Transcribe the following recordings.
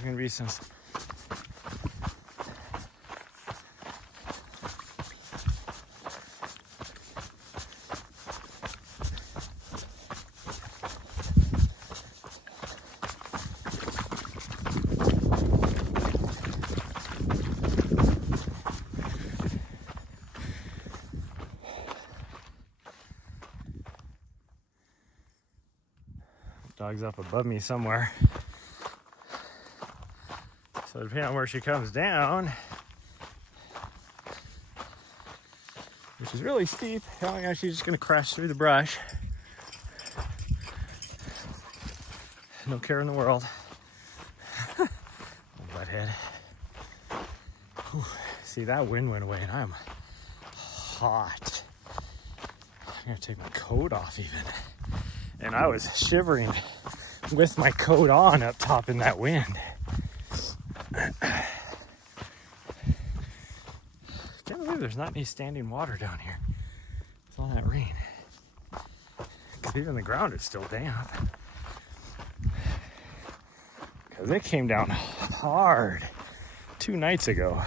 there's gonna be some. Dog's up above me somewhere. So depending on where she comes down, which is really steep, oh my gosh, she's just gonna crash through the brush. No care in the world. Butthead. Whew. See, that wind went away and I'm hot. I'm gonna take my coat off even. And I was shivering with my coat on up top in that wind. Can't believe there's not any standing water down here. It's all that rain. Because even the ground is still damp. Because it came down hard 2 nights ago.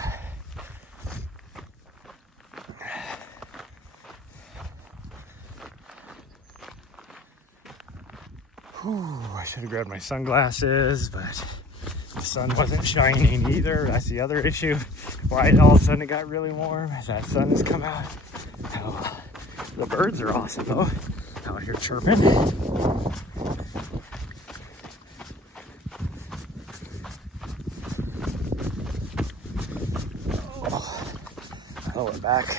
Whew, I should have grabbed my sunglasses, but the sun wasn't shining either. That's the other issue. Why all of a sudden it got really warm as that sun has come out. Oh, the birds are awesome though, out here chirping. Oh, lower back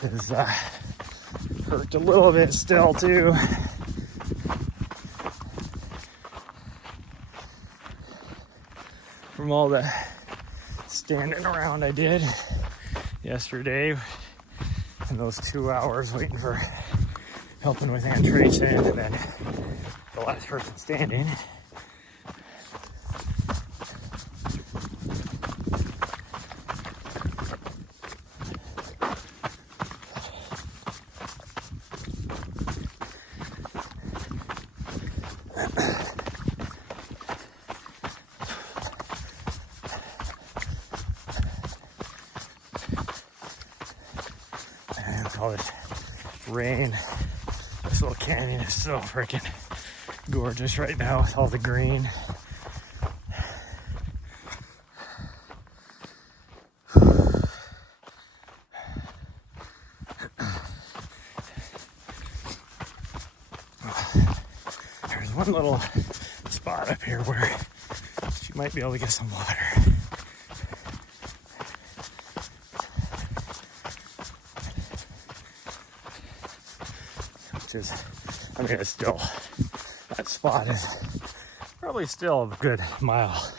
is hurt a little bit still too. From all the standing around I did yesterday in those 2 hours waiting for helping with antration, and then the last person standing. All this rain. This little canyon is so freaking gorgeous right now with all the green. There's one little spot up here where she might be able to get some water. Is, I mean, it's still, that spot is probably still a good mile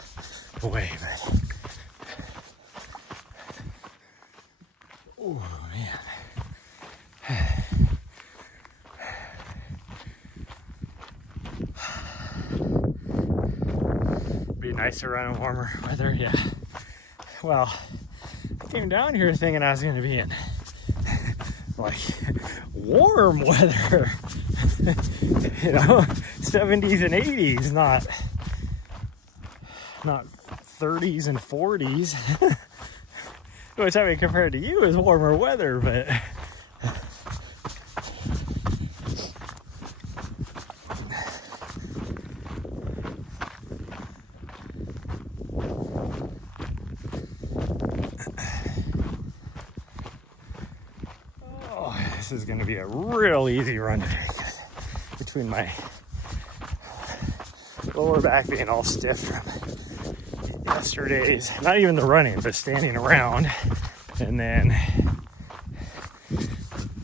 away, but oh man. Be nice to run in warmer weather, yeah. Well, I came down here thinking I was going to be in like warm weather, you know, 70s and 80s, not 30s and 40s. Which I mean, compared to you is warmer weather, but this is going to be a real easy run today between my lower back being all stiff from yesterday's, not even the running, but standing around, and then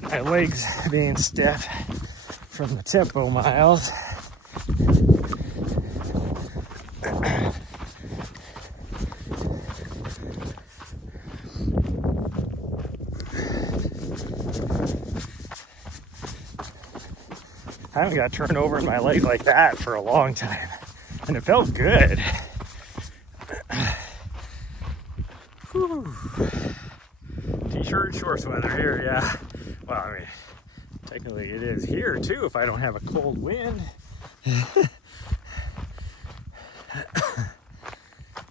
my legs being stiff from the tempo miles. I haven't got turned over in my leg like that for a long time, and it felt good. T-shirt, shorts weather here, yeah. Well, I mean, technically it is here too if I don't have a cold wind.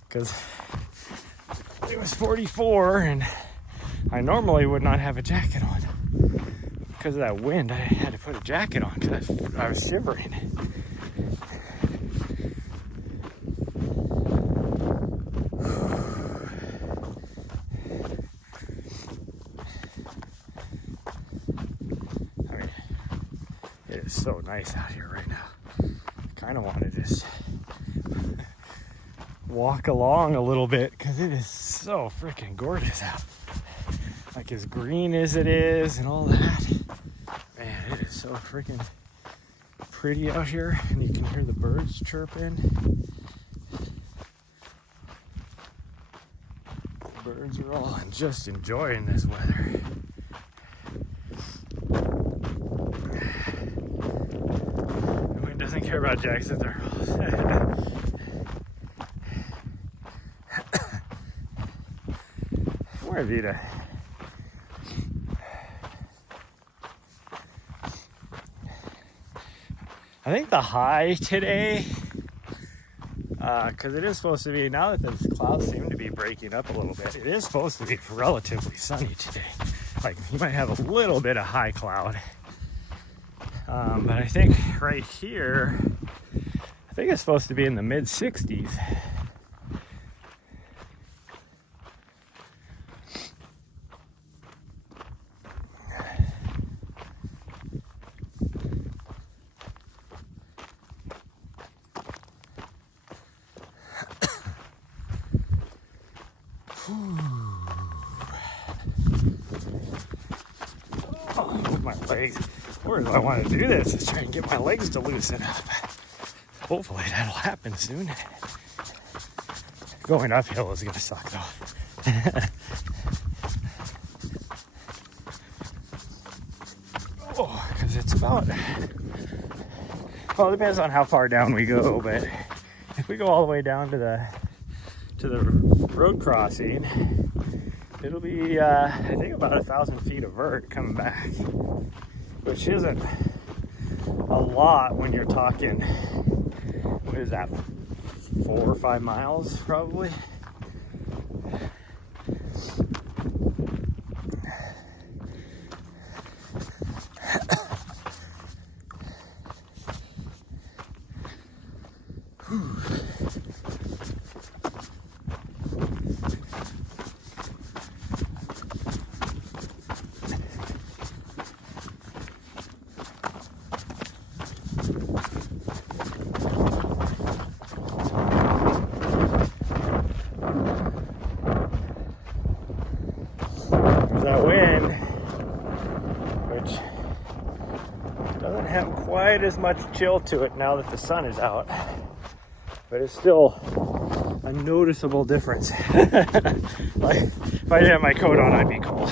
because it was 44 and I normally would not have a jacket on. Because of that wind, I had to put a jacket on because I was shivering. I mean, it is so nice out here right now. I kind of want to just walk along a little bit because it is so freaking gorgeous out. Like as green as it is and all that. Man, it is so freaking pretty out here, and you can hear the birds chirping. The birds are all just enjoying this weather. The wind doesn't care about jackets and thermals. Where Vita? I think the high today, because it is supposed to be, now that the clouds seem to be breaking up a little bit, it is supposed to be relatively sunny today. Like you might have a little bit of high cloud. But I think right here, I think it's supposed to be in the mid 60s. Oh, with my legs. Where do I want to do this? Is try and get my legs to loosen up. Hopefully that'll happen soon. Going uphill is gonna suck though. Oh, because it's about, well, it depends on how far down we go, but if we go all the way down to the road crossing, it'll be I think about 1,000 feet of vert coming back, which isn't a lot when you're talking, what is that, 4 or 5 miles probably. That wind, which doesn't have quite as much chill to it now that the sun is out, but it's still a noticeable difference. Like if I didn't have my coat on, I'd be cold.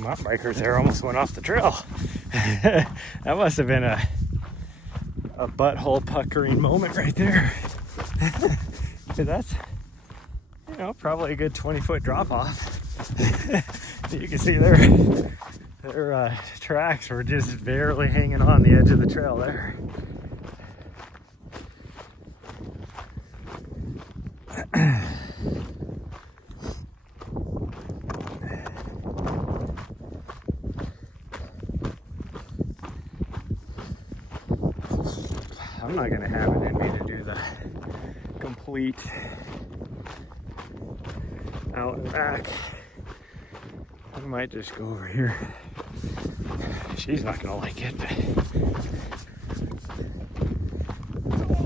Mountain bikers there almost went off the trail. That must have been a butthole puckering moment right there. That's, you know, probably a good 20-foot drop off. You can see their tracks were just barely hanging on the edge of the trail there. I'm not going to have it in me to do the complete out and back. I might just go over here. She's not going to like it, but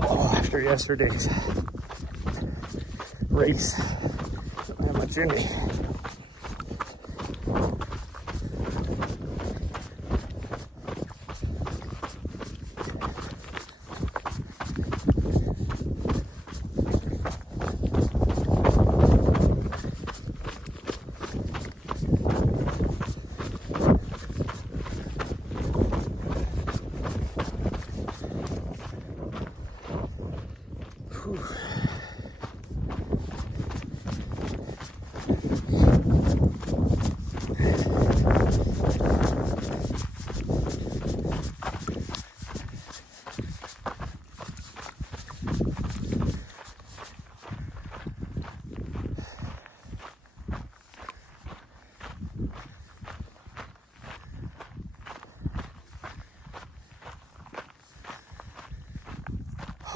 Oh, after yesterday's race, don't have much in me.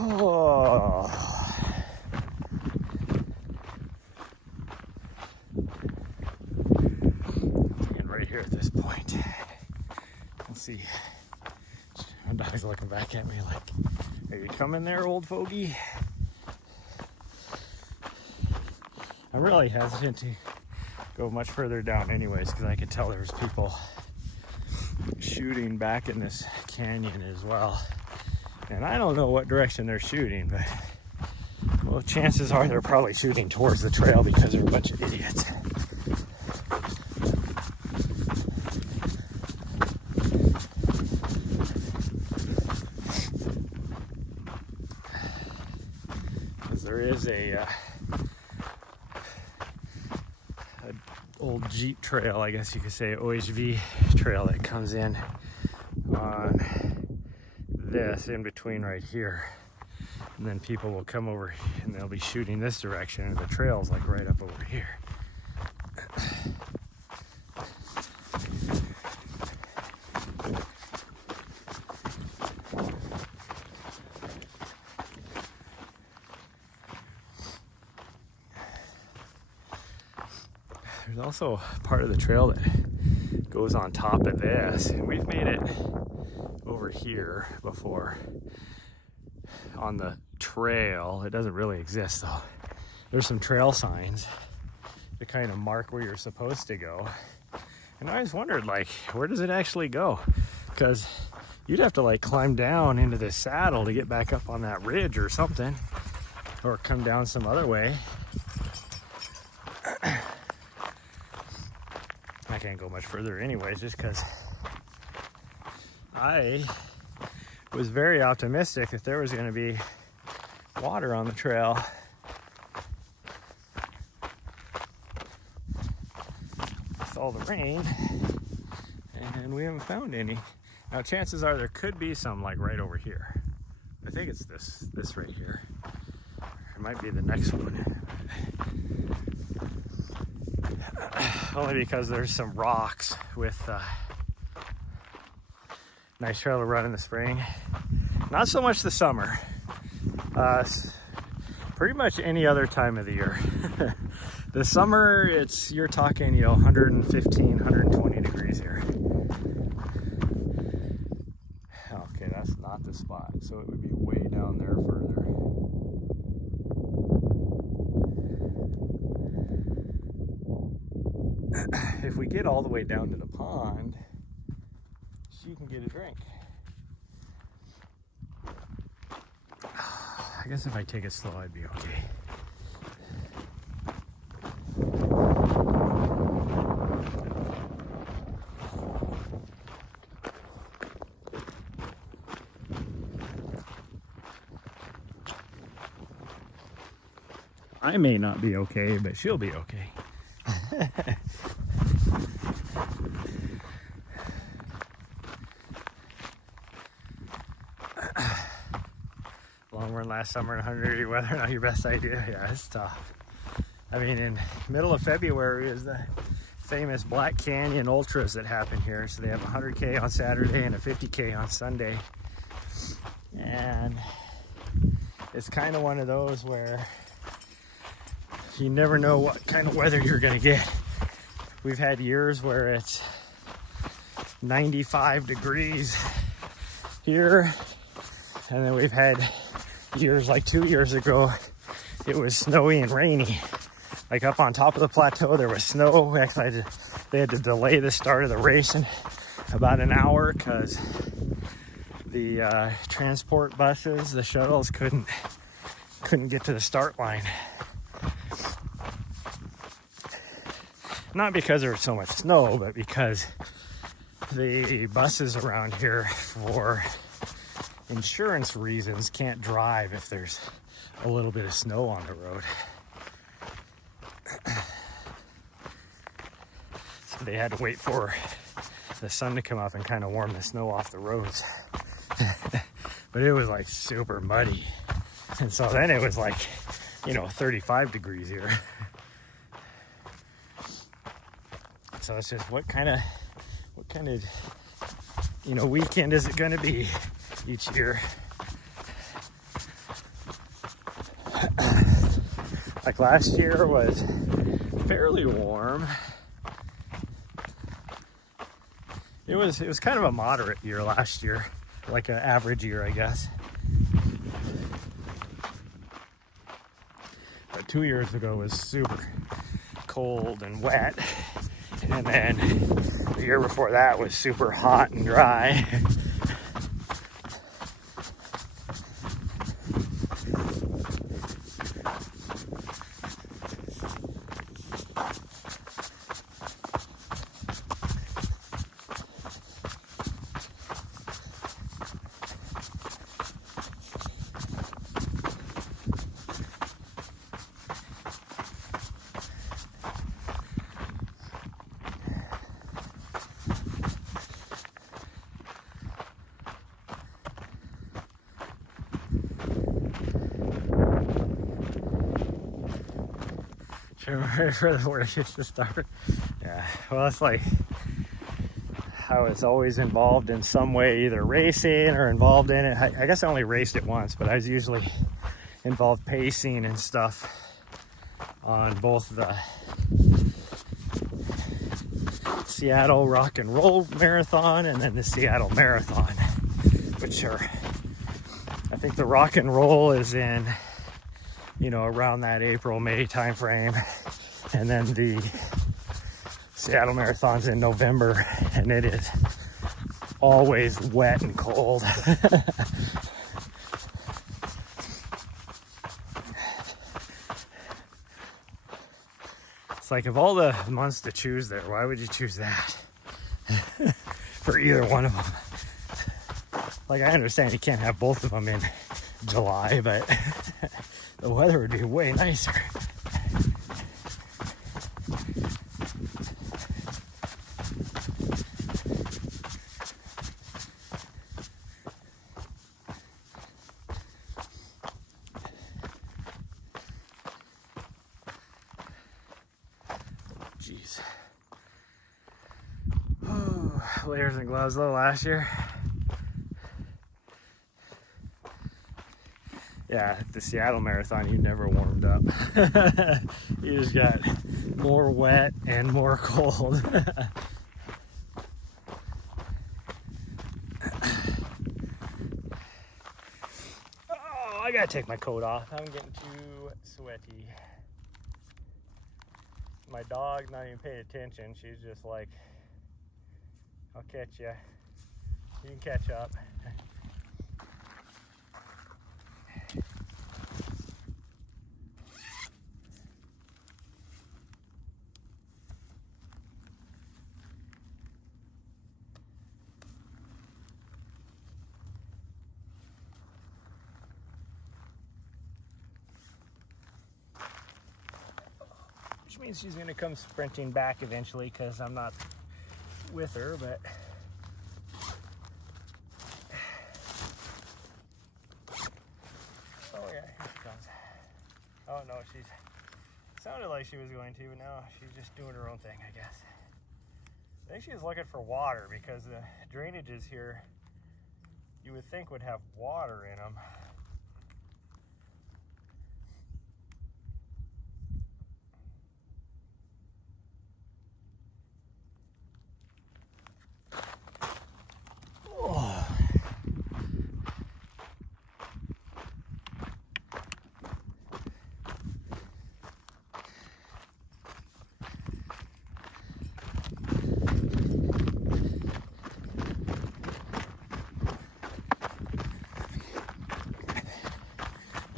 Oh. And right here at this point, let's see. My dog's looking back at me like, "Are you coming there, old fogey?" I'm really hesitant to go much further down anyways, because I could tell there's people shooting back in this canyon as well. And I don't know what direction they're shooting, but well, chances are they're probably shooting towards the trail because they're a bunch of idiots. Because there is a old Jeep trail, I guess you could say, OHV trail that comes in on this in between right here, and then people will come over and they'll be shooting this direction, and the trail's like right up over here. There's also part of the trail that goes on top of this, and we've made it over here before on the trail. It doesn't really exist though. There's some trail signs to kind of mark where you're supposed to go, and I always wondered, like, where does it actually go? Because you'd have to like climb down into this saddle to get back up on that ridge or something, or come down some other way. I can't go much further anyways, just because I was very optimistic that there was going to be water on the trail. With all the rain, and we haven't found any. Now chances are there could be some like right over here. I think it's this right here. It might be the next one. Only because there's some rocks with nice trail to run in the spring. Not so much the summer. Pretty much any other time of the year. The summer, you're talking, 115, 120 degrees here. Okay, that's not the spot, so it would be way down there further. If we get all the way down to the pond, she can get a drink. I guess if I take it slow, I'd be okay. I may not be okay, but she'll be okay. Long run last summer in 100-degree weather, not your best idea. Yeah, it's tough. I mean, in middle of February is the famous Black Canyon Ultras that happen here. So they have 100K on Saturday and a 50K on Sunday. And it's kind of one of those where you never know what kind of weather you're gonna get. We've had years where it's 95 degrees here, and then we've had years, like 2 years ago, it was snowy and rainy. Like up on top of the plateau, there was snow. Actually, they had to delay the start of the race in about an hour because the transport buses, the shuttles, couldn't get to the start line. Not because there was so much snow, but because the buses around here, for insurance reasons, can't drive if there's a little bit of snow on the road. So they had to wait for the sun to come up and kind of warm the snow off the roads. But it was like super muddy. And so then it was like, 35 degrees here. So it's just what kind of weekend is it going to be each year? Like last year was fairly warm. It was kind of a moderate year last year, like an average year, I guess. But 2 years ago was super cold and wet. And then the year before that was super hot and dry. For the word gets to start. Yeah, well, it's like I was always involved in some way, either racing or involved in it. I guess I only raced it once, but I was usually involved pacing and stuff on both the Seattle Rock and Roll Marathon and then the Seattle Marathon, which are, I think the Rock and Roll is in, around that April-May time frame. And then the Seattle Marathon's in November, and it is always wet and cold. It's like, of all the months to choose there, why would you choose that? For either one of them. Like, I understand you can't have both of them in July, but the weather would be way nicer. Jeez. Oh, layers and gloves though last year. Yeah, at the Seattle Marathon, you never warmed up. You just got more wet and more cold. Oh, I gotta take my coat off. I'm getting too sweaty. My dog's not even paying attention. She's just like, I'll catch you. You can catch up. Which means she's gonna come sprinting back eventually because I'm not with her, but oh yeah, here she comes. Oh no, she's sounded like she was going to, but now she's just doing her own thing, I guess. I think she's looking for water because the drainages here you would think would have water in them.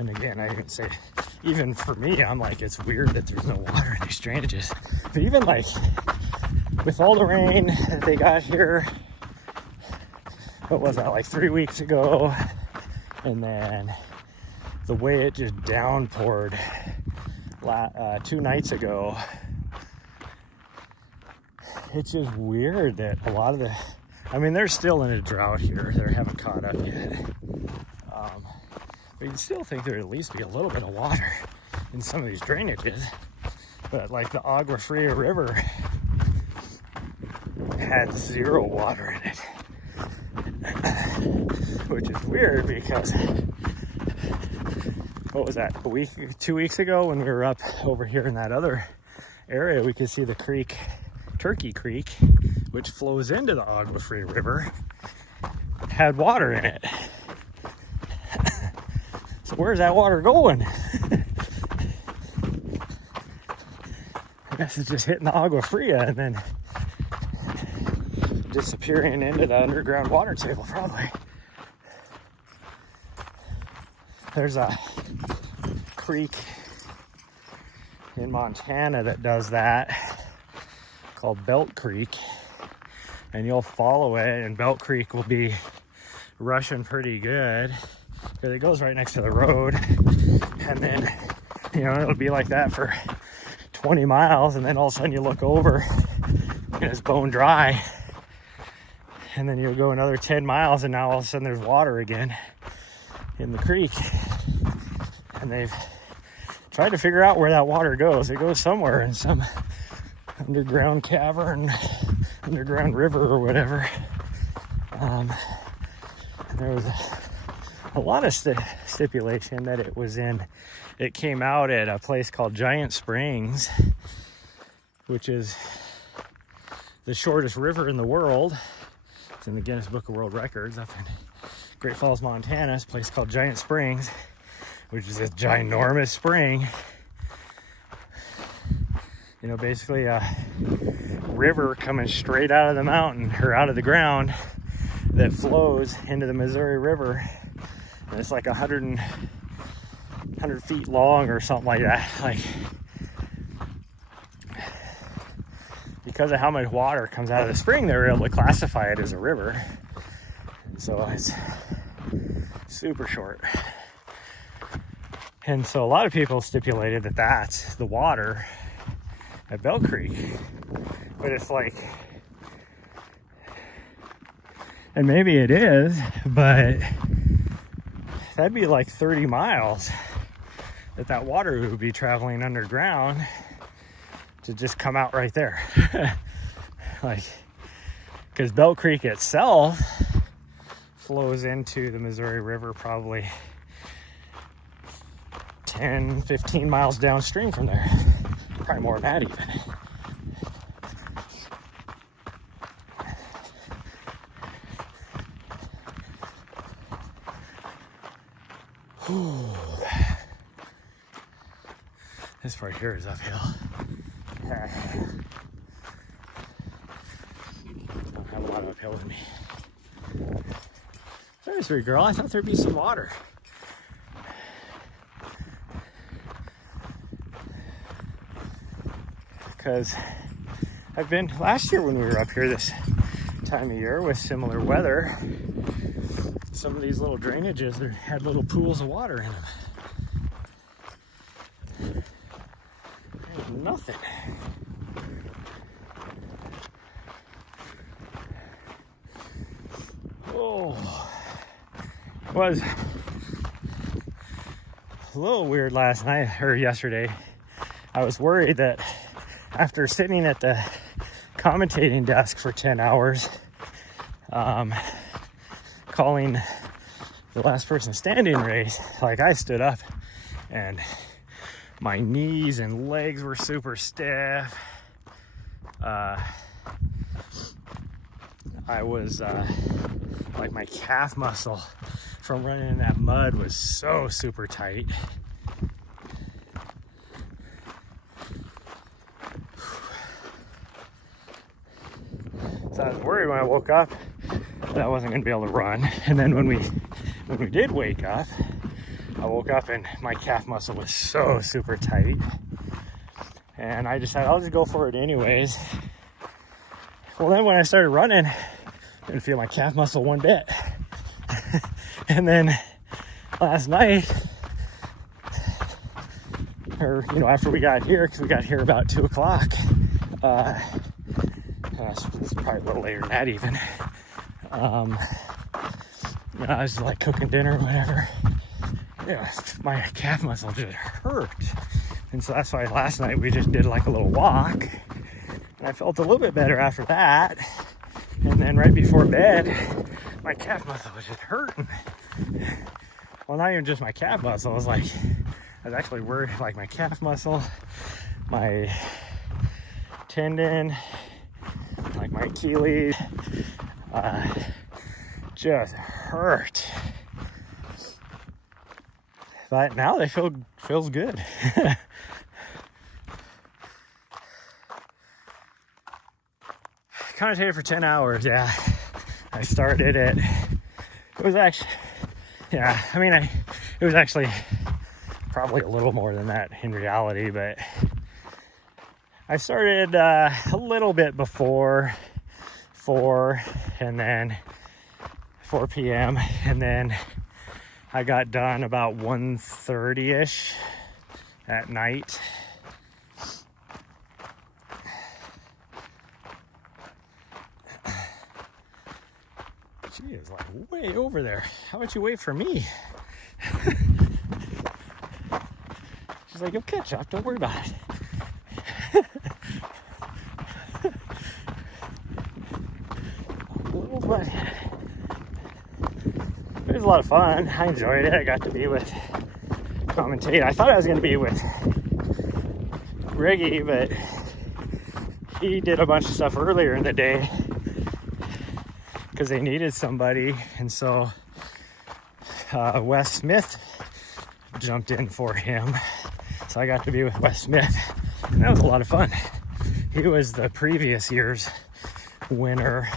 And again, I even say, even for me, I'm like, it's weird that there's no water in these drainages. But even like with all the rain that they got here, what was that, like 3 weeks ago? And then the way it just downpoured 2 nights ago, it's just weird that a lot of the, I mean, they're still in a drought here. They haven't caught up yet. But you'd still think there'd at least be a little bit of water in some of these drainages. But like the Agua Fria River had 0 water in it. Which is weird because, what was that, 2 weeks ago when we were up over here in that other area, we could see the creek, Turkey Creek, which flows into the Agua Fria River, had water in it. So where's that water going? I guess it's just hitting the Agua Fria and then disappearing into the underground water table, probably. There's a creek in Montana that does that called Belt Creek, and you'll follow it and Belt Creek will be rushing pretty good because it goes right next to the road, and then, you know, it'll be like that for 20 miles, and then all of a sudden you look over and it's bone dry, and then you'll go another 10 miles and now all of a sudden there's water again in the creek. And they've tried to figure out where that water goes. It goes somewhere in some underground cavern, underground river or whatever. There was a lot of stipulation that it was in. It came out at a place called Giant Springs, which is the shortest river in the world. It's in the Guinness Book of World Records up in Great Falls, Montana. It's a place called Giant Springs, which is a ginormous spring. You know, basically a river coming straight out of the mountain or out of the ground that flows into the Missouri River. And it's like 100 feet long or something like that. Like, because of how much water comes out of the spring, they were able to classify it as a river. And so it's super short. And so a lot of people stipulated that that's the water at Bell Creek. But it's like, and maybe it is, but that'd be like 30 miles that water would be traveling underground to just come out right there. Like, because Bell Creek itself flows into the Missouri River probably 10, 15 miles downstream from there. Probably more than that even. Whew. This part here is uphill. I don't have a lot of uphill in me. Sorry, sweet girl. I thought there'd be some water. Because I've been last year when we were up here this time of year with similar weather, some of these little drainages that had little pools of water in them. There's nothing. Oh, it was a little weird last night or yesterday. I was worried that after sitting at the commentating desk for 10 hours, calling the last person standing race, like I stood up and my knees and legs were super stiff. I was like my calf muscle from running in that mud was so super tight. So I was worried when I woke up that I wasn't going to be able to run. And then when we did wake up, I woke up and my calf muscle was so super tight. And I decided I'll just go for it anyways. Well, then when I started running, I didn't feel my calf muscle one bit. And then last night, or after we got here, because we got here about 2 o'clock, it's probably a little later than that even. I was like cooking dinner or whatever. My calf muscle just hurt. And so that's why last night we just did like a little walk. And I felt a little bit better after that. And then right before bed, my calf muscle was just hurting. Well, not even just my calf muscle. I was actually worried, like my calf muscle, my tendon, like my Achilles, just hurt. But now they feels good. Commentated for 10 hours, yeah. I started it. It was actually, it was actually probably a little more than that in reality, but I started a little bit before 4 and then 4 p.m. and then I got done about 1:30ish at night. She is like way over there. How about you wait for me? She's like, you'll catch up, don't worry about it. But it was a lot of fun. I enjoyed it. I got to be with commentate. I thought I was going to be with Reggie, but he did a bunch of stuff earlier in the day because they needed somebody, and so Wes Smith jumped in for him. So I got to be with Wes Smith, and that was a lot of fun. He was the previous year's winner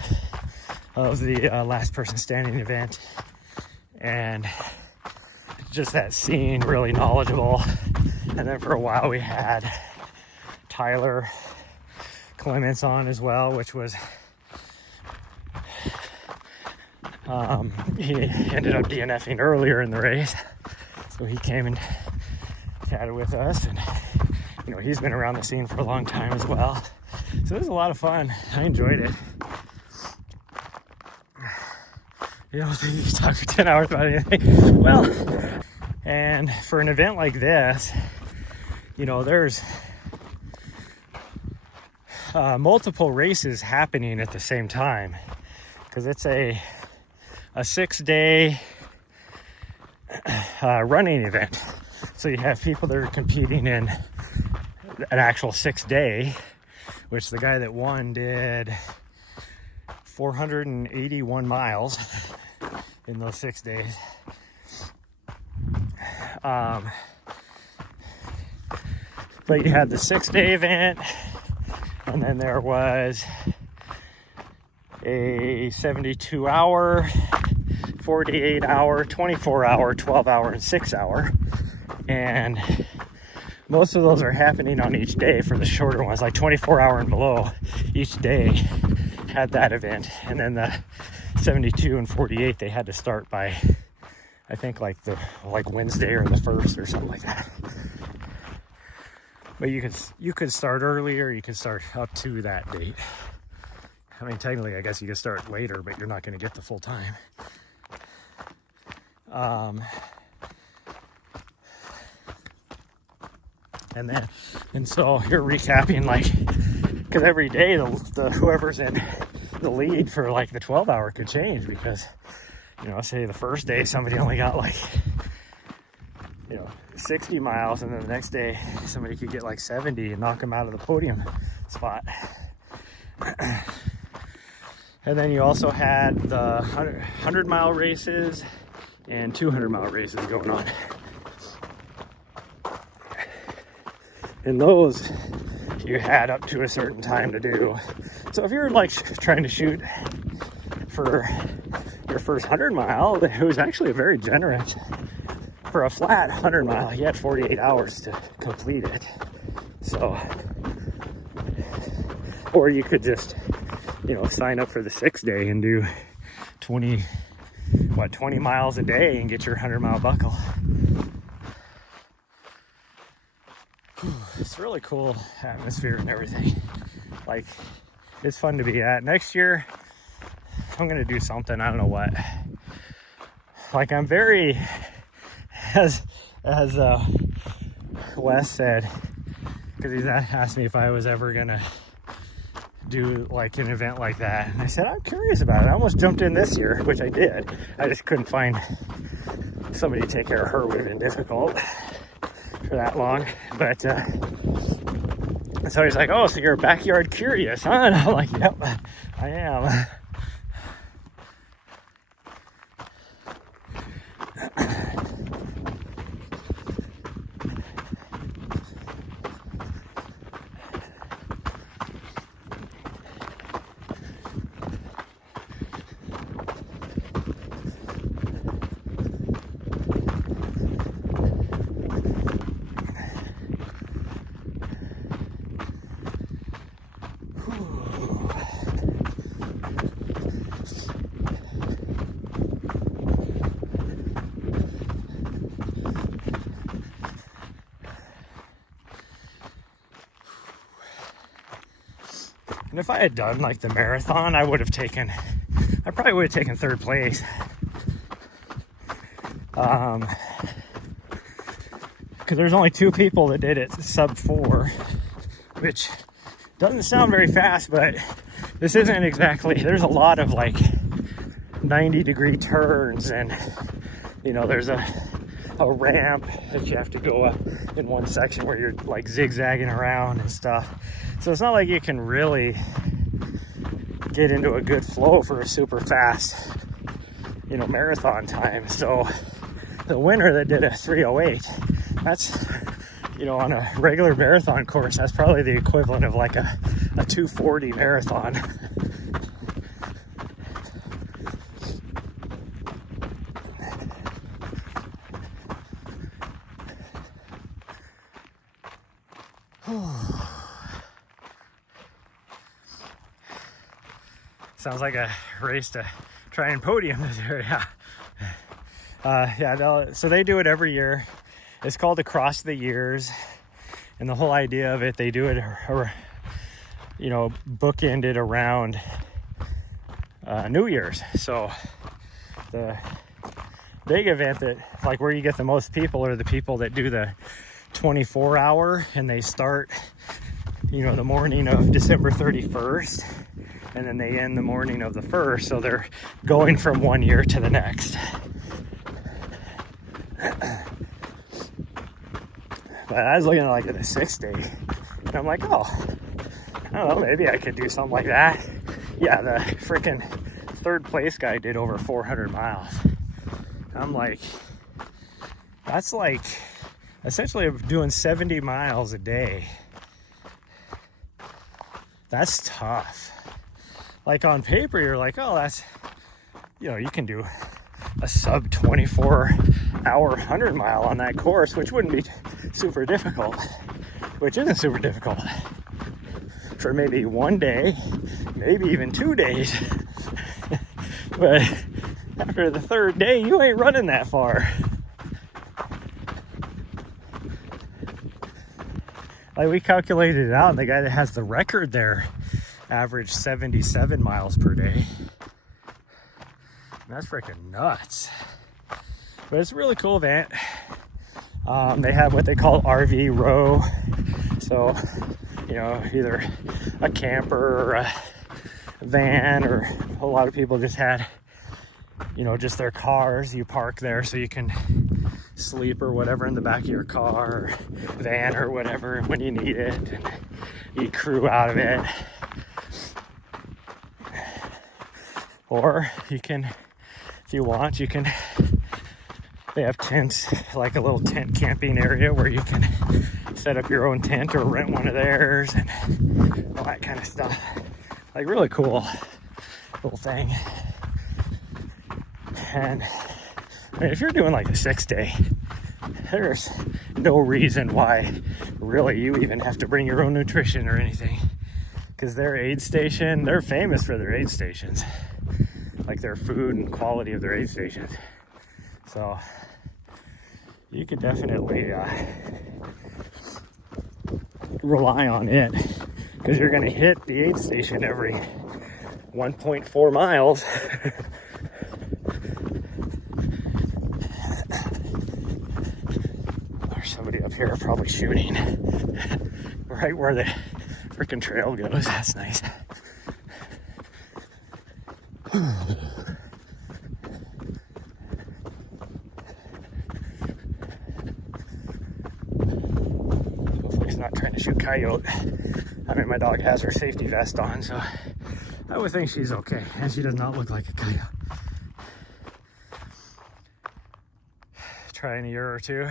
of the last person standing event, and just that scene, really knowledgeable. And then for a while we had Tyler Clements on as well, which was he ended up DNFing earlier in the race, so he came and chatted with us, and he's been around the scene for a long time as well. So it was a lot of fun. I enjoyed it. You talk for 10 hours about anything. Well, and for an event like this, there's multiple races happening at the same time, because it's a 6-day running event. So you have people that are competing in an actual 6-day, which the guy that won did 481 miles in those 6 days. But you had the 6-day event, and then there was a 72-hour, 48-hour, 24-hour, 12-hour, and 6-hour. And most of those are happening on each day for the shorter ones, like 24-hour and below. Each day had that event. And then the 72 and 48, they had to start by, I think, like Wednesday or the 1st or something like that. But you could start earlier, you could start up to that date. I mean, technically, I guess you could start later, but you're not going to get the full time. And so you're recapping, because every day the whoever's in the lead for the 12-hour could change, because say the first day somebody only got 60 miles, and then the next day somebody could get 70 and knock them out of the podium spot. And then you also had the 100-mile races and 200-mile races going on. And those you had up to a certain time to do. So if you're trying to shoot for your first 100 mile, it was actually a very generous for a flat 100 mile, you had 48 hours to complete it. So, or you could just, you know, sign up for the 6-day and do 20 miles a day and get your 100-mile buckle. It's really cool atmosphere and everything. Like, it's fun to be at. Next year, I'm gonna do something, I don't know what. Like, I'm very, as Wes said, because he's asked me if I was ever gonna do like an event like that, and I said I'm curious about it. I almost jumped in this year, which I did. I just couldn't find somebody to take care of her. Would have been difficult for that long. But so he's like, oh, so you're backyard curious, huh? And I'm like, yep, I am. And if I had done like the marathon, I probably would have taken 3rd place. Because there's only 2 people that did it sub 4, which doesn't sound very fast, but this isn't exactly, there's a lot of like 90-degree turns, and you know, there's a ramp that you have to go up in one section where you're like zigzagging around and stuff. So it's not like you can really get into a good flow for a super fast, you know, marathon time. So the winner that did a 3:08, that's, you know, on a regular marathon course, that's probably the equivalent of like a 2:40 marathon. Sounds like a race to try and podium this area. Yeah, so they do it every year. It's called Across the Years, and the whole idea of it, they do it, you know, bookended around New Year's. So the big event that, like, where you get the most people are the people that do the 24-hour, and they start, you know, the morning of December 31st, and then they end the morning of the 1st. So they're going from one year to the next. But I was looking at like the 6-day, and I'm like, oh, I don't know, maybe I could do something like that. Yeah, the freaking 3rd place guy did over 400 miles. I'm like, that's like essentially doing 70 miles a day. That's tough. Like, on paper, you're like, oh, that's, you know, you can do a sub 24-hour 100 mile on that course, which wouldn't be super difficult, which isn't super difficult for maybe one day, maybe even 2 days. But after the 3rd day, you ain't running that far. Like, we calculated it out, and the guy that has the record there averaged 77 miles per day. That's freaking nuts. But it's a really cool event. They have what they call RV row. So, you know, either a camper or a van, or a lot of people just had, you know, just their cars. You park there so you can sleep or whatever in the back of your car or van or whatever when you need it, and you crew out of it. Or you can, if you want, you can, they have tents, like a little tent camping area where you can set up your own tent or rent one of theirs and all that kind of stuff. Like, really cool little thing. And I mean, if you're doing like a 6-day, there's no reason why really you even have to bring your own nutrition or anything, because their aid station, they're famous for their aid stations, like their food and quality of their aid stations. So you could definitely rely on it, because you're going to hit the aid station every 1.4 miles. There's somebody up here probably shooting right where the freaking trail goes. That's nice. Hopefully he's not trying to shoot coyote. I mean, my dog has her safety vest on, so I would think she's okay, and she does not look like a coyote. Try in a year or two.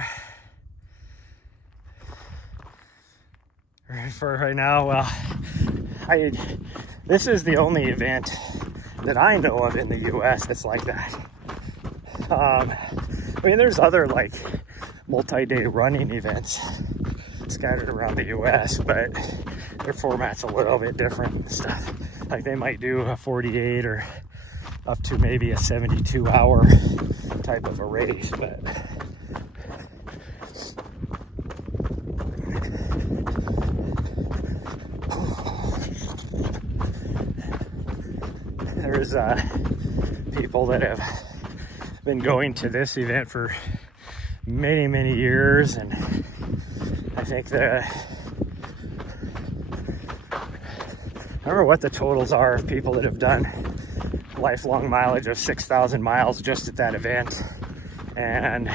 For right now, well, this is the only event that I know of in the U.S. that's like that. I mean, there's other like multi-day running events scattered around the U.S., but their format's a little bit different and stuff. Like they might do a 48 or up to maybe a 72-hour type of a race, but there's people that have been going to this event for many, many years, and I think I don't remember what the totals are of people that have done lifelong mileage of 6,000 miles just at that event. And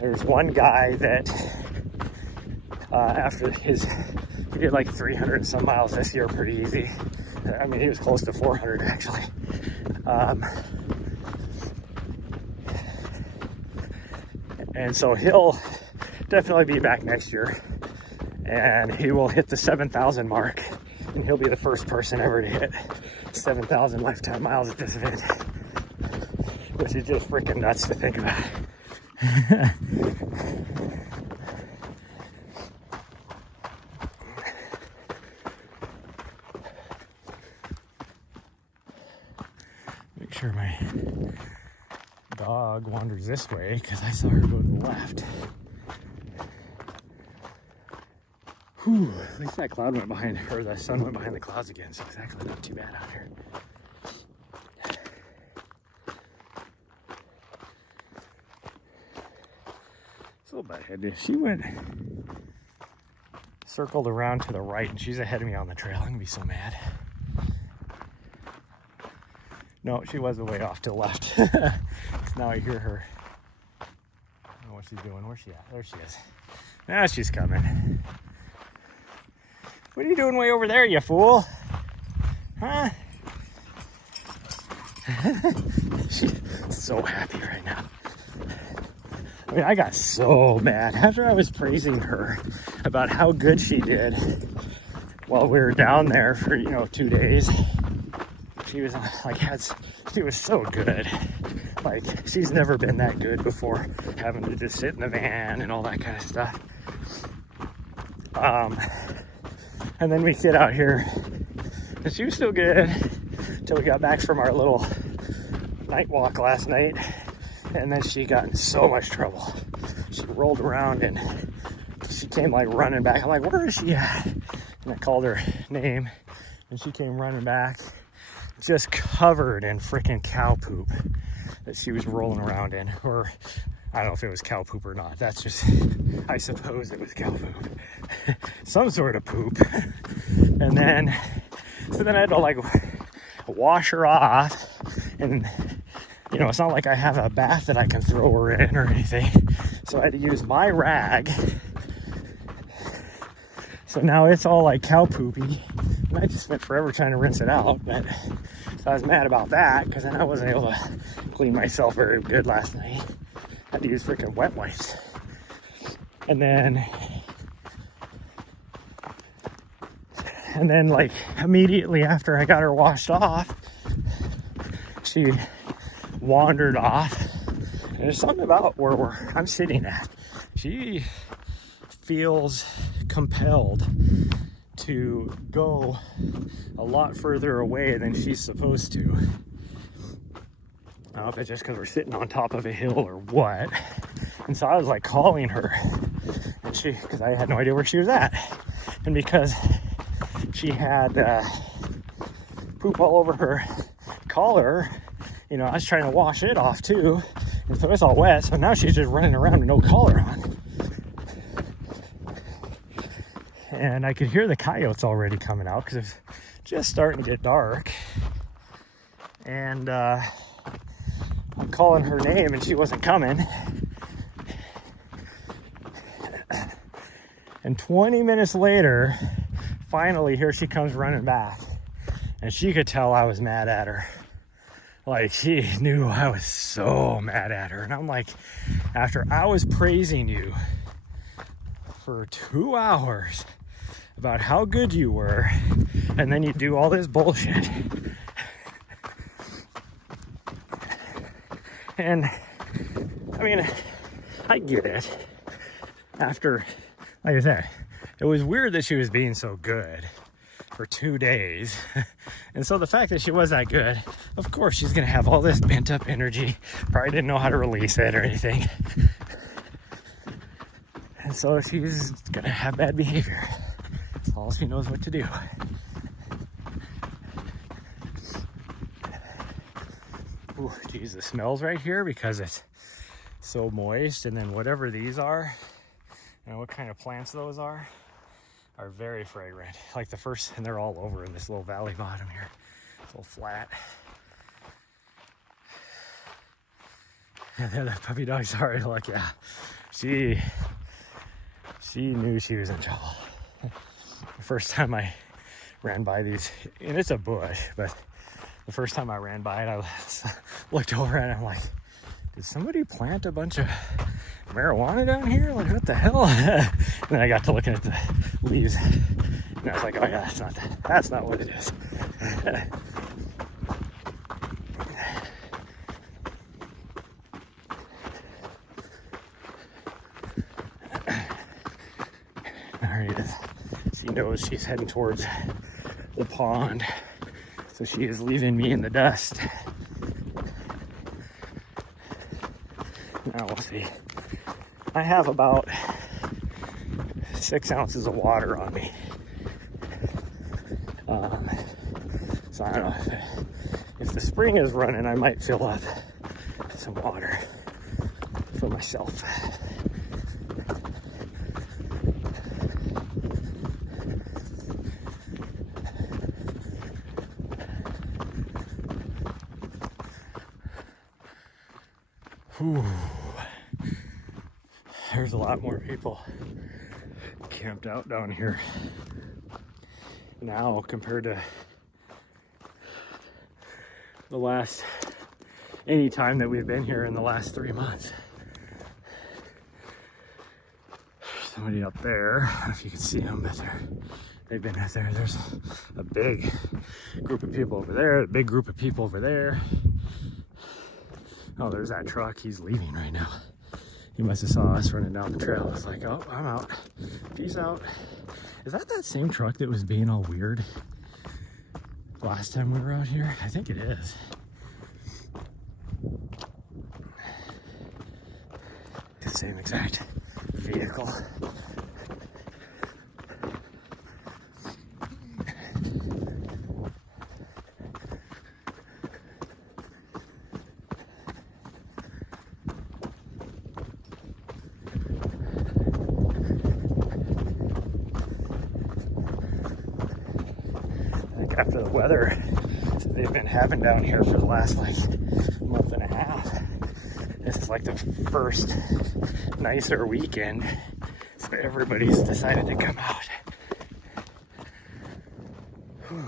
there's one guy that he did like 300 and some miles this year pretty easy. I mean, he was close to 400 actually. And so he'll definitely be back next year, and he will hit the 7,000 mark, and he'll be the first person ever to hit 7,000 lifetime miles at this event, which is just freaking nuts to think about. Make sure my dog wanders this way, because I saw her go to the left. Whew, at least that cloud went behind, or the sun went behind the clouds again, so it's actually not too bad out here. It's a little bit ahead. She circled around to the right, and she's ahead of me on the trail. I'm gonna be so mad. No, she was a way off to the left. Now I hear her. I don't know what she's doing. Where's she at? There she is. Now she's coming. What are you doing way over there, you fool? Huh? She's so happy right now. I mean, I got so mad after I was praising her about how good she did while we were down there for, 2 days. She was like, she was so good. Like, she's never been that good before, having to just sit in the van and all that kind of stuff. And then we get out here, and she was still good until we got back from our little night walk last night. And then she got in so much trouble. She rolled around and she came like running back. I'm like, where is she at? And I called her name, and she came running back, just covered in freaking cow poop that she was rolling around in. Or I don't know if it was cow poop or not. That's just, I suppose it was cow poop. Some sort of poop. And then, so then I had to like wash her off. And, it's not like I have a bath that I can throw her in or anything. So I had to use my rag. So now it's all like cow poopy. And I just spent forever trying to rinse it out. But so I was mad about that, because then I wasn't able to clean myself very good last night. I had to use freaking wet wipes. And then like immediately after I got her washed off, she wandered off And there's something about where I'm sitting at. She feels compelled to go a lot further away than she's supposed to. I don't know if it's just because we're sitting on top of a hill or what. And so I was like calling her, and because I had no idea where she was at. And because she had poop all over her collar, you know, I was trying to wash it off too. And so it's all wet. So now she's just running around with no collar on. And I could hear the coyotes already coming out because it's just starting to get dark. And I'm calling her name and she wasn't coming. And 20 minutes later, finally, here she comes running back. And she could tell I was mad at her. Like, she knew I was so mad at her. And I'm like, after I was praising you for 2 hours about how good you were, and then you do all this bullshit. And I mean, I get it. After, like I said, it was weird that she was being so good for 2 days. And so the fact that she was that good, of course she's gonna have all this pent up energy, probably didn't know how to release it or anything. And so she's gonna have bad behavior. That's all she knows what to do. Ooh, geez, the smells right here because it's so moist. And then whatever these are, you know what kind of plants those are very fragrant. Like the first, and they're all over in this little valley bottom here. It's a little flat. Yeah, that puppy dog, sorry, like, yeah, she knew she was in trouble. The first time I ran by these, and it's a bush, but the first time I ran by it, I looked over and I'm like, did somebody plant a bunch of marijuana down here? Like, what the hell? And then I got to looking at the leaves, and I was like, oh yeah, that's not that. That's not what it is. There he is. She knows she's heading towards the pond, so she is leaving me in the dust. Now we'll see. I have about 6 ounces of water on me. So I don't know if the spring is running, I might fill up some water for myself. Whew. There's a lot more people camped out down here now compared to the last any time that we've been here in the last 3 months. Somebody up there, I don't know if you can see them, but they've been out there. There's a big group of people over there, a big group of people over there. Oh, there's that truck. He's leaving right now. He must have saw us running down the trail. It's like, oh, I'm out. Peace out. Is that same truck that was being all weird last time we were out here? I think it is. The same exact vehicle. After the weather they've been having down here for the last like month and a half, this is like the first nicer weekend, so everybody's decided to come out. Whew.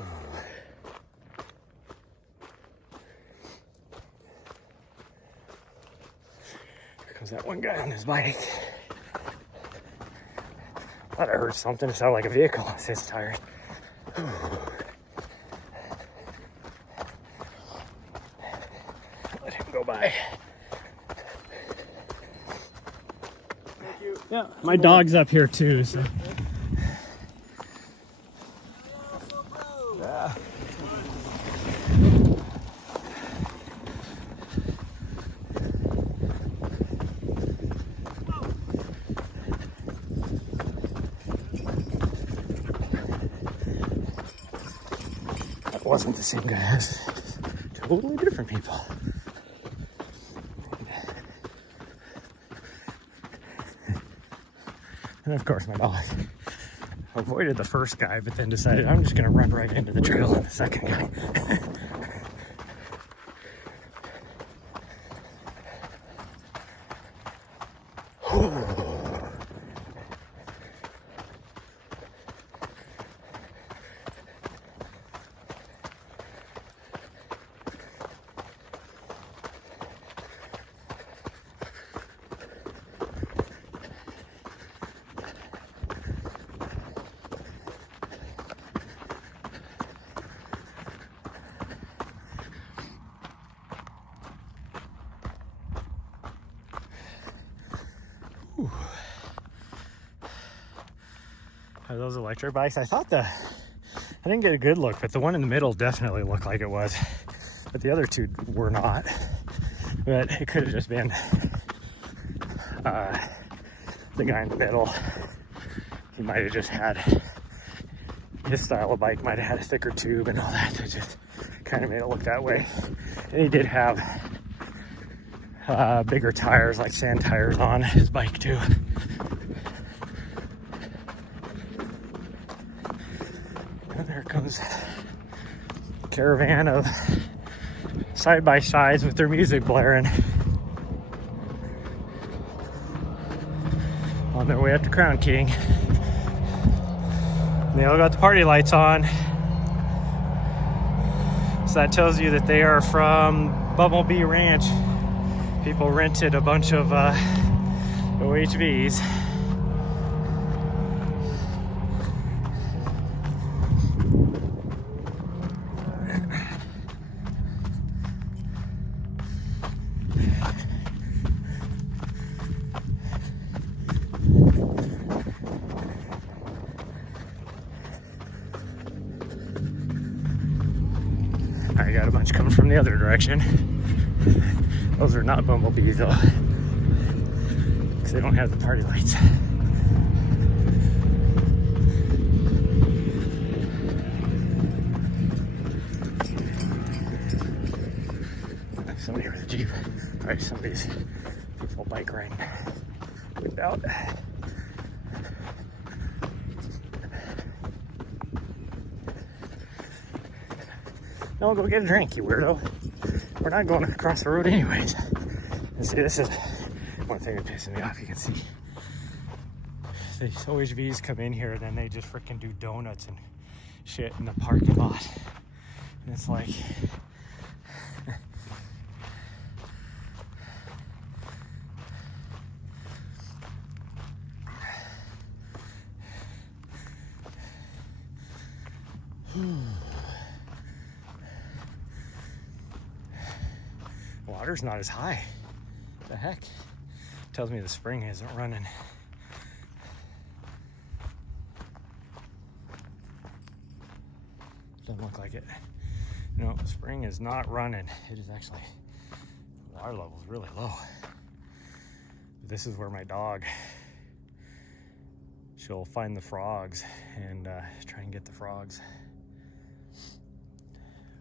Here comes that one guy on his bike. I thought I heard something. It sounded like a vehicle. I said it's tired. Whew. Let him go by. Yeah, my dog's up here too, so. Yeah. That wasn't the same guy. Totally different people. And of course my dog avoided the first guy, but then decided I'm just gonna run right into the trail of the second guy. Are those electric bikes? I didn't get a good look, but the one in the middle definitely looked like it was. But the other two were not. But it could have just been the guy in the middle. He might have just had, his style of bike might have had a thicker tube and all that. So it just kind of made it look that way. And he did have bigger tires, like sand tires on his bike too. And there comes a caravan of side-by-sides with their music blaring on their way up to Crown King. And they all got the party lights on. So that tells you that they are from Bumblebee Ranch. People rented a bunch of OHVs. I got a bunch coming from the other direction. Those are not bumblebees though, because they don't have the party lights. Somebody with a Jeep. Alright, somebody's people bike riding. Whipped out. No, go get a drink, you weirdo. We're not going across the road anyways. And see, this is one thing that pisses me off. You can see these OHVs come in here, then they just freaking do donuts and shit in the parking lot. And it's like, water's not as high. What the heck? Tells me the spring isn't running. Doesn't look like it. No, the spring is not running. It is actually, water level is really low. This is where my dog, she'll find the frogs and try and get the frogs.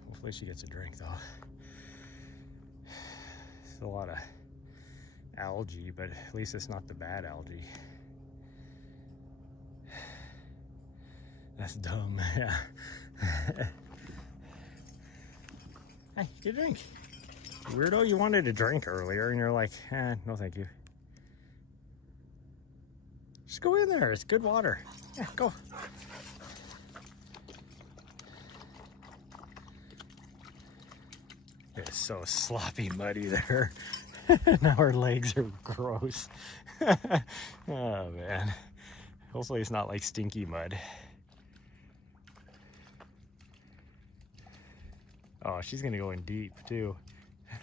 Hopefully she gets a drink though. A lot of algae, but at least it's not the bad algae. That's dumb. Yeah. Hey, get a drink. Weirdo, you wanted a drink earlier and you're like, no thank you. Just go in there, it's good water. Yeah, go. It's so sloppy muddy there. Now our legs are gross. Oh man. Hopefully it's not like stinky mud. Oh, she's gonna go in deep too.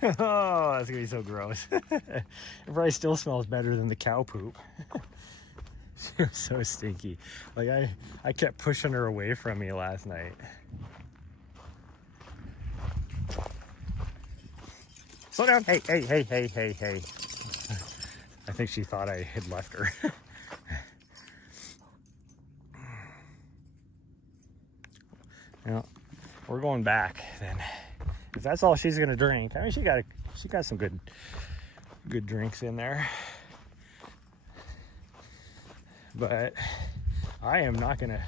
Oh, that's gonna be so gross. It probably still smells better than the cow poop. She was so stinky. Like I kept pushing her away from me last night. Slow down. Hey, hey, hey, hey, hey, hey. I think she thought I had left her. You know, we're going back then. If that's all she's gonna drink, I mean, she got some good drinks in there. But I am not gonna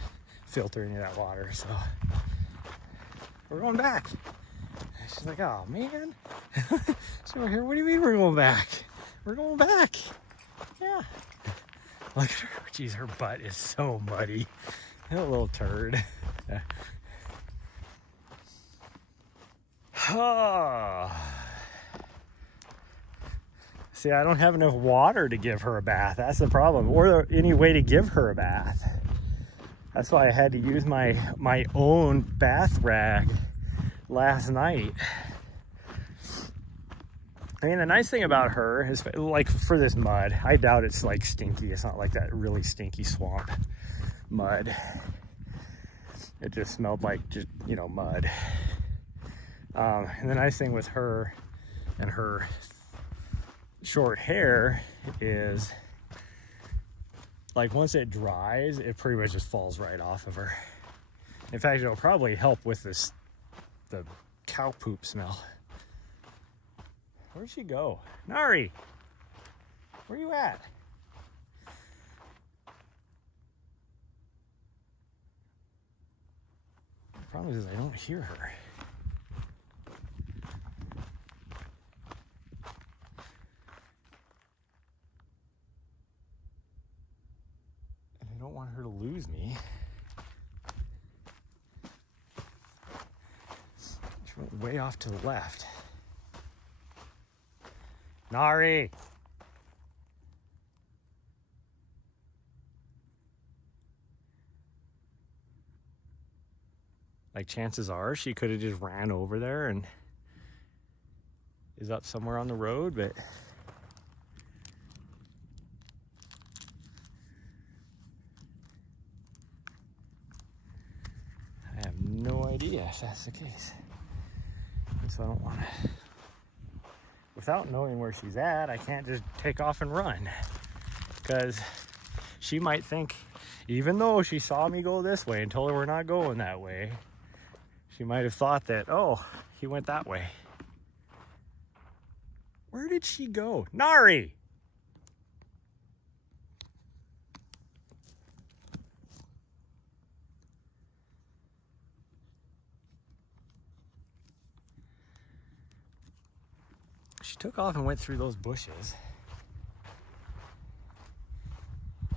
filter any of that water, so we're going back. She's like, oh man. So we're here, what do you mean we're going back? We're going back. Yeah. Look at her, geez, her butt is so muddy. That little turd. Oh. See, I don't have enough water to give her a bath. That's the problem. Or any way to give her a bath. That's why I had to use my own bath rag last night. I mean, the nice thing about her is, like, for this mud, I doubt it's like stinky. It's not like that really stinky swamp mud. It just smelled like, just, you know, mud. And the nice thing with her and her short hair is, like, once it dries, it pretty much just falls right off of her. In fact, it'll probably help with the cow poop smell. Where'd she go? Nari! Where you at? The problem is I don't hear her. And I don't want her to lose me. She went way off to the left. Nari! Like, chances are she could have just ran over there and is up somewhere on the road, but I have no idea if that's the case. And so I don't want to, without knowing where she's at, I can't just take off and run, because she might think, even though she saw me go this way and told her we're not going that way, she might have thought that, oh, he went that way. Where did she go? Nari! She took off and went through those bushes.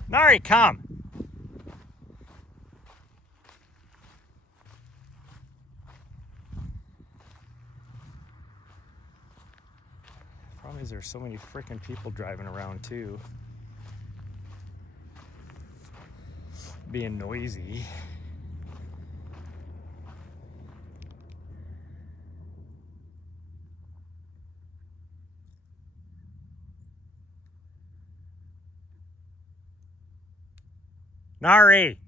Nari, come! Problem is, there's so many freaking people driving around too, being noisy. Nari!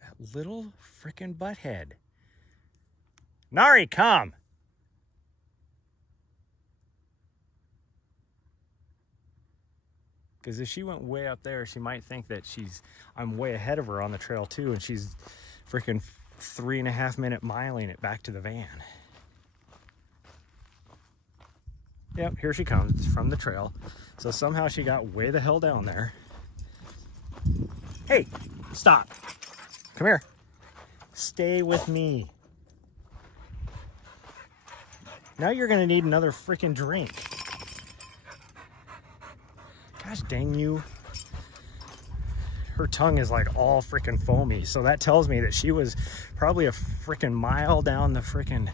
That little frickin' butthead. Nari, come! Because if she went way up there, she might think that I'm way ahead of her on the trail too, and she's freaking 3.5 minute miling it back to the van. Yep, here she comes from the trail. So somehow she got way the hell down there. Hey, stop. Come here. Stay with me. Now you're gonna need another freaking drink. Gosh dang you. her tongue is like all freaking foamy. So that tells me that she was probably a freaking mile down the freaking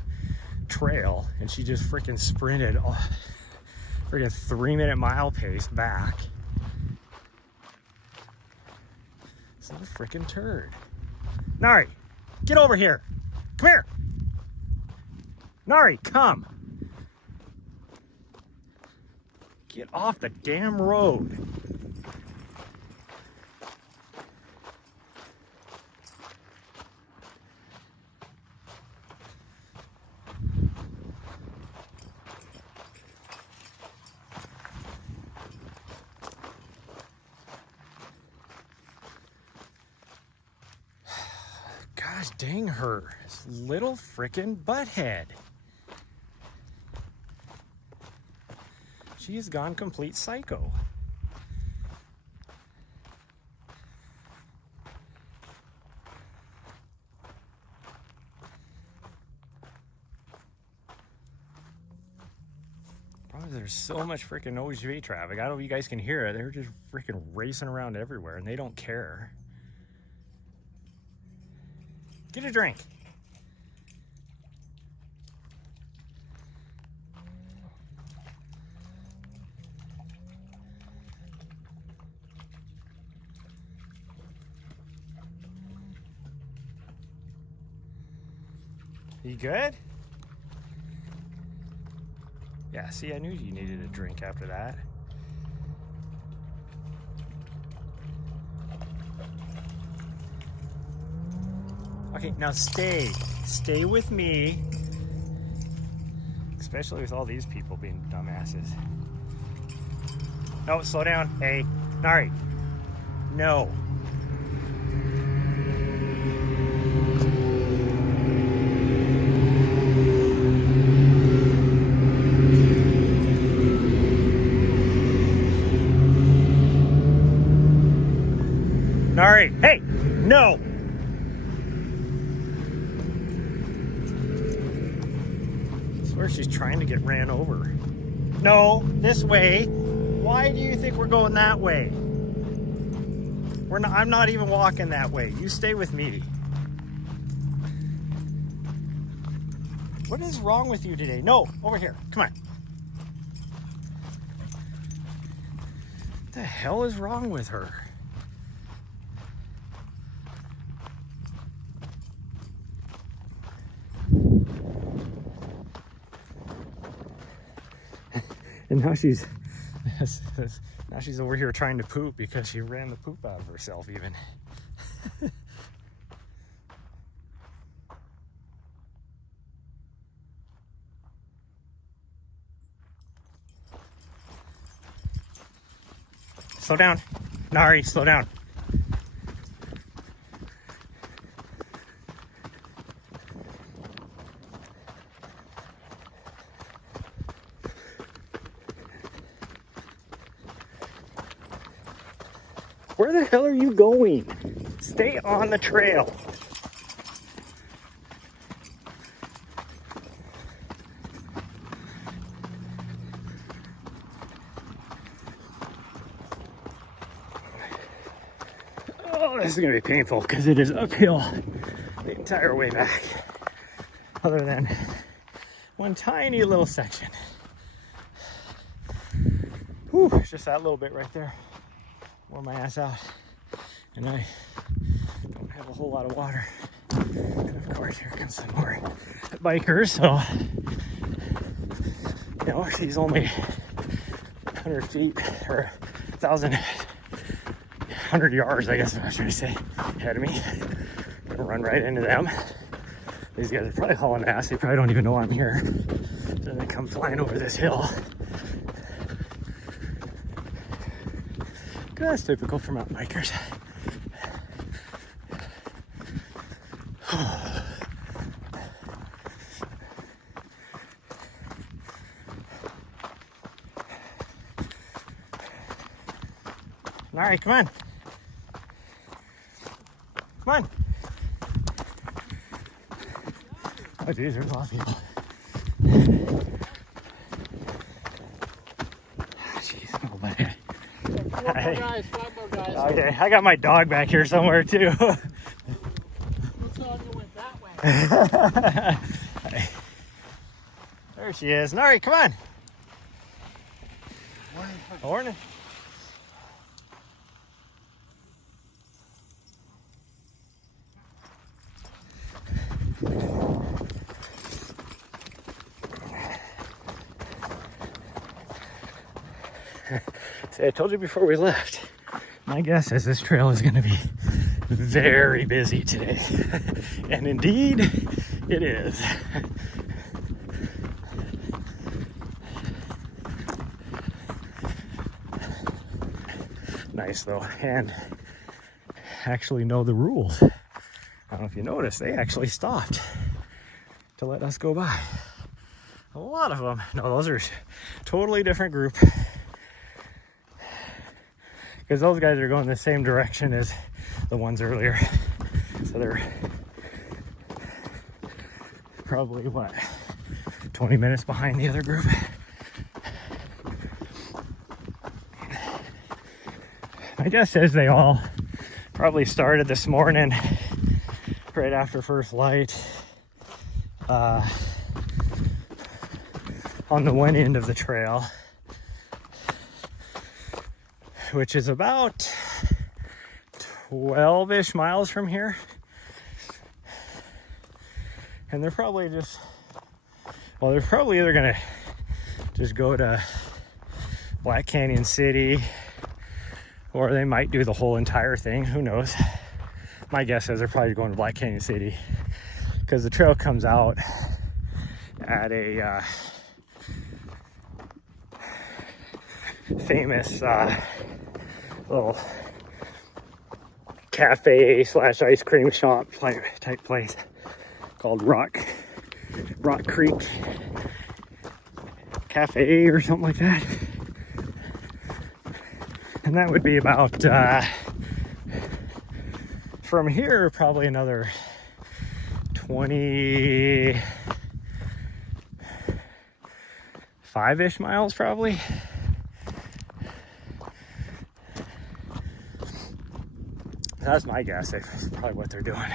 trail and she just freaking sprinted freaking 3-minute mile pace back. This little freaking turd. Nari, get over here. Come here. Nari, come. Get off the damn road. Gosh dang her, this little frickin' butthead. She has gone complete psycho. Probably there's so much freaking OGV traffic. I don't know if you guys can hear it. They're just freaking racing around everywhere and they don't care. Get a drink. You good? Yeah, see, I knew you needed a drink after that. Okay, now stay with me. Especially with all these people being dumbasses. No, slow down. Hey, Nari. No. Nari, hey, no. I swear she's trying to get ran over. No, this way. Why do you think we're going that way? I'm not even walking that way. You stay with me. What is wrong with you today? No, over here. Come on. What the hell is wrong with her? And now she's over here trying to poop because she ran the poop out of herself even. Slow down. Nari, slow down. Where the hell are you going? Stay on the trail. Oh, this is gonna be painful because it is uphill the entire way back. Other than one tiny little section. Whew, it's just that little bit right there. Wore my ass out, and I don't have a whole lot of water. And of course, here comes some more bikers. So, you know, she's only 100 feet or 1,000, 100 yards, I guess I was trying to say, ahead of me. Gonna run right into them. These guys are probably hauling ass. They probably don't even know I'm here. So they come flying over this hill. That's typical for mountain bikers. All right, come on. Come on. Oh, geez, there's a lot of people. Jeez, oh, buddy. Okay. Five more guys. Okay, I got my dog back here somewhere too. Looks like you went that way. There she is. Nari, come on. Morning. See, I told you before we left, my guess is this trail is going to be very busy today. And indeed, it is. Nice though, and actually know the rules. I don't know if you noticed, they actually stopped to let us go by. A lot of them. No, those are totally different group. Because those guys are going the same direction as the ones earlier. So they're probably, what, 20 minutes behind the other group. My guess is they all probably started this morning right after first light on the one end of the trail, which is about 12-ish miles from here. And they're probably just, well, they're probably either gonna just go to Black Canyon City, or they might do the whole entire thing. Who knows? My guess is they're probably going to Black Canyon City because the trail comes out at a famous little cafe slash ice cream shop type place called Rock Creek Cafe or something like that. And that would be about, from here, probably another 25-ish miles, probably. That's my guess. That's probably what they're doing.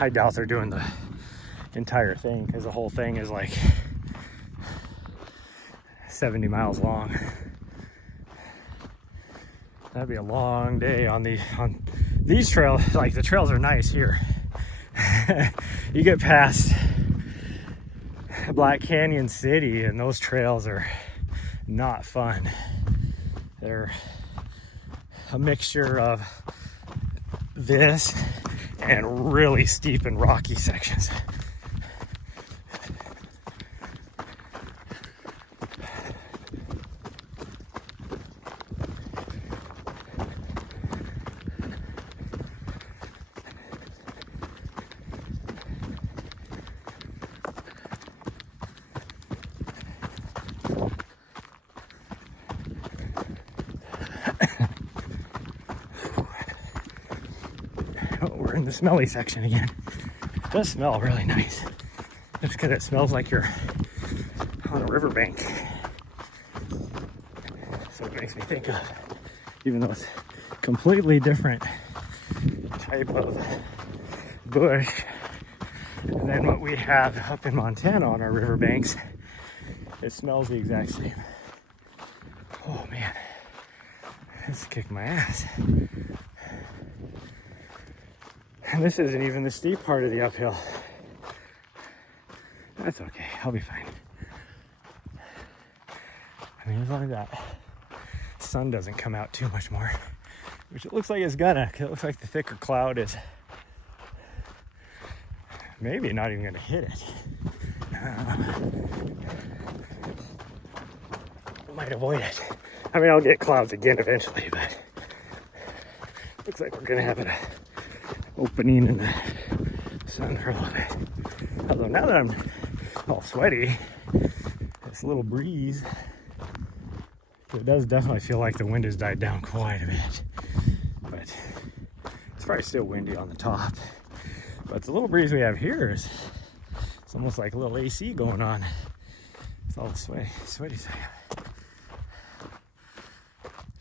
I doubt they're doing the entire thing because the whole thing is like 70 miles long. That'd be a long day on these trails. Like, the trails are nice here. You get past Black Canyon City and those trails are not fun. They're a mixture of this and really steep and rocky sections. In the smelly section again. It does smell really nice. Just because it smells like you're on a riverbank. So it makes me think of, even though it's completely different type of bush than what we have up in Montana on our riverbanks, it smells the exact same. Oh man, this is kicking my ass. And this isn't even the steep part of the uphill. That's okay, I'll be fine. I mean, as long as that sun doesn't come out too much more, which it looks like it's gonna, because it looks like the thicker cloud is maybe not even gonna hit it. Might avoid it. I mean, I'll get clouds again eventually, but looks like we're gonna have an opening in the sun for a little bit. Although now that I'm all sweaty, this little breeze, it does definitely feel like the wind has died down quite a bit. But it's probably still windy on the top. But the little breeze we have here is, it's almost like a little AC going on. It's all the sweaty side.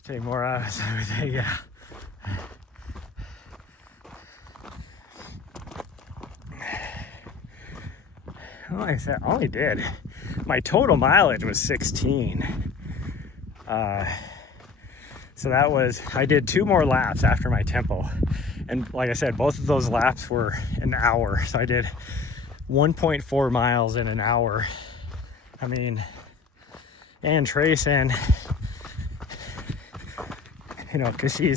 Take more out of us every day, yeah. Like I said, I only did. My total mileage was 16. So that was, I did 2 more laps after my tempo. And like I said, both of those laps were an hour. So I did 1.4 miles in an hour. I mean, and Trace, and you know, because she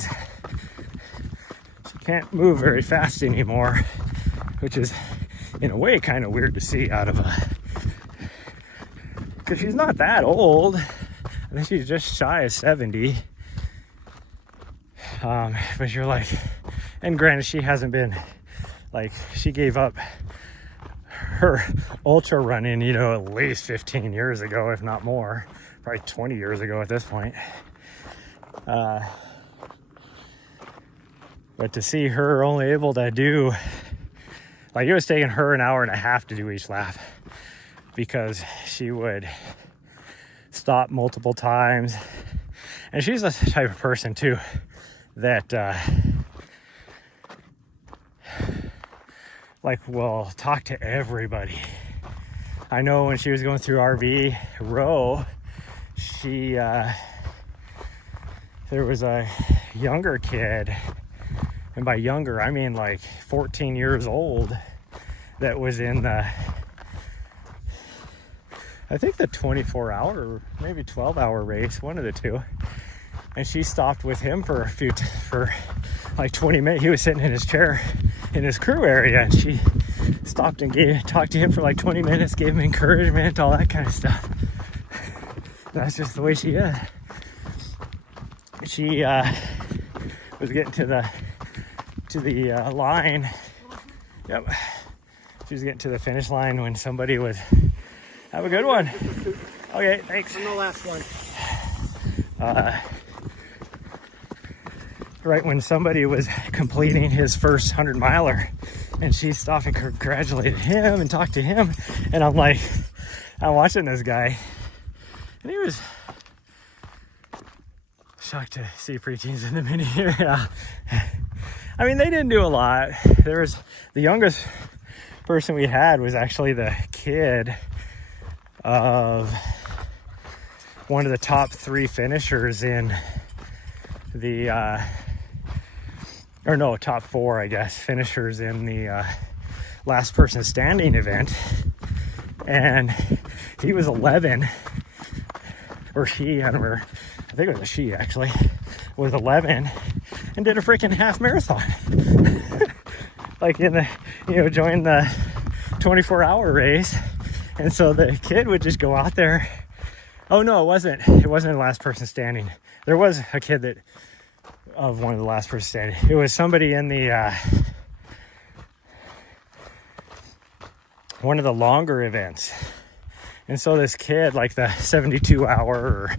can't move very fast anymore, which is in a way kind of weird to see out of because she's not that old. I think she's just shy of 70. But you're like, and granted, she hasn't been like, she gave up her ultra running, you know, at least 15 years ago, if not more, probably 20 years ago at this point. But to see her only able to do, like, it was taking her an hour and a half to do each lap because she would stop multiple times. And she's the type of person too that like will talk to everybody. I know when she was going through RV row, she there was a younger kid, and by younger I mean like 14 years old, that was in the, I think the 24-hour, maybe 12-hour race, one of the two. And she stopped with him for like 20 minutes. He was sitting in his chair in his crew area, and she stopped and talked to him for like 20 minutes, gave him encouragement, all that kind of stuff. That's just the way she is. She was getting to the line. Yep. She was getting to the finish line when somebody was, have a good one. Okay, thanks. I'm the last one. Right when somebody was completing his first 100-miler, and she stopped and congratulated him and talked to him, and I'm like, I'm watching this guy, and he was shocked to see preteens in the mini here. I mean, they didn't do a lot. There was, the youngest person we had was actually the kid of one of the top 3 finishers in the or no, top 4, I guess, finishers in the last person standing event. And he was 11, or she, I don't remember, I think it was a she actually, was 11 and did a freaking half marathon. Like in the, you know, joined the 24-hour race. And so the kid would just go out there. Oh no, it wasn't the last person standing. There was a kid that, of one of the last person standing. It was somebody in the one of the longer events. And so this kid, like the 72-hour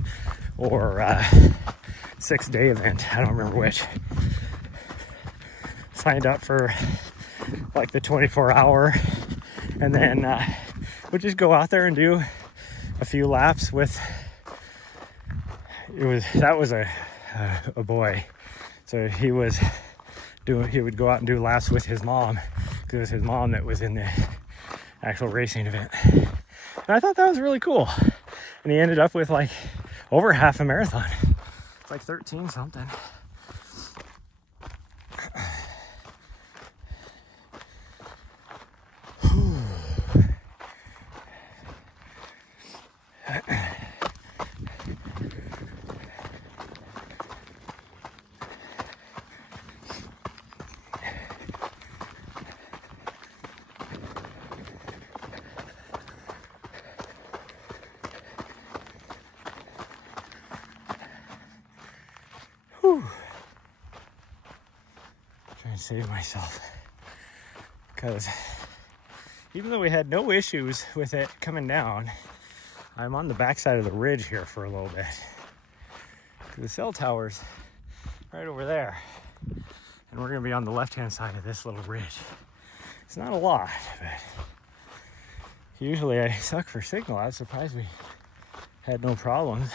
or 6-day event, I don't remember which, signed up for like the 24-hour, and then would just go out there and do a few laps with, that was a boy. So he would go out and do laps with his mom, because it was his mom that was in the actual racing event. And I thought that was really cool. And he ended up with like over half a marathon. It's like 13 something. Trying to save myself, because even though we had no issues with it coming down, I'm on the backside of the ridge here for a little bit. The cell tower's right over there, and we're gonna be on the left-hand side of this little ridge. It's not a lot, but usually I suck for signal. I was surprised we had no problems.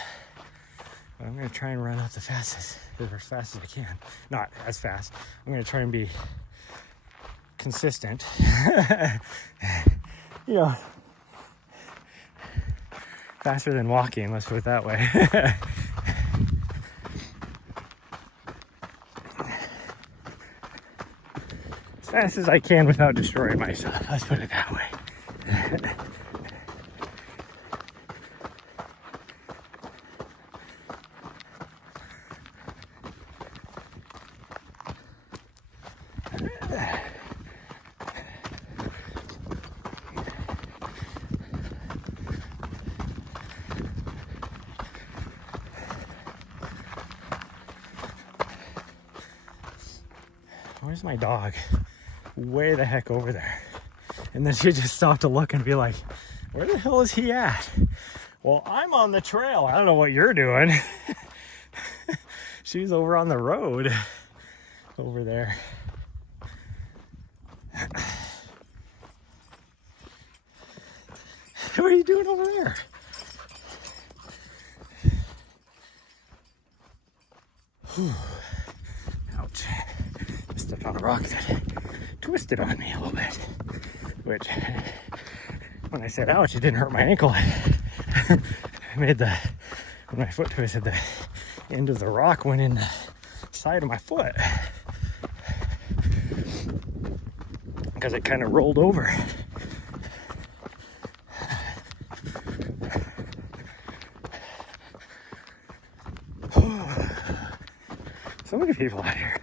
But I'm gonna try and run up as fast as I can. Not as fast. I'm gonna try and be consistent. You know, faster than walking, let's put it that way. As fast as I can without destroying myself, let's put it that way. Where's my dog? Way the heck over there. And then she just stopped to look and be like, where the hell is he at? Well, I'm on the trail. I don't know what you're doing. She's over on the road over there. What are you doing over there? Whew. Ouch. Stepped on a rock that twisted on me a little bit. Which, when I said ouch, it didn't hurt my ankle. It made when my foot twisted, the end of the rock went in the side of my foot. Because it kind of rolled over. So many people out here.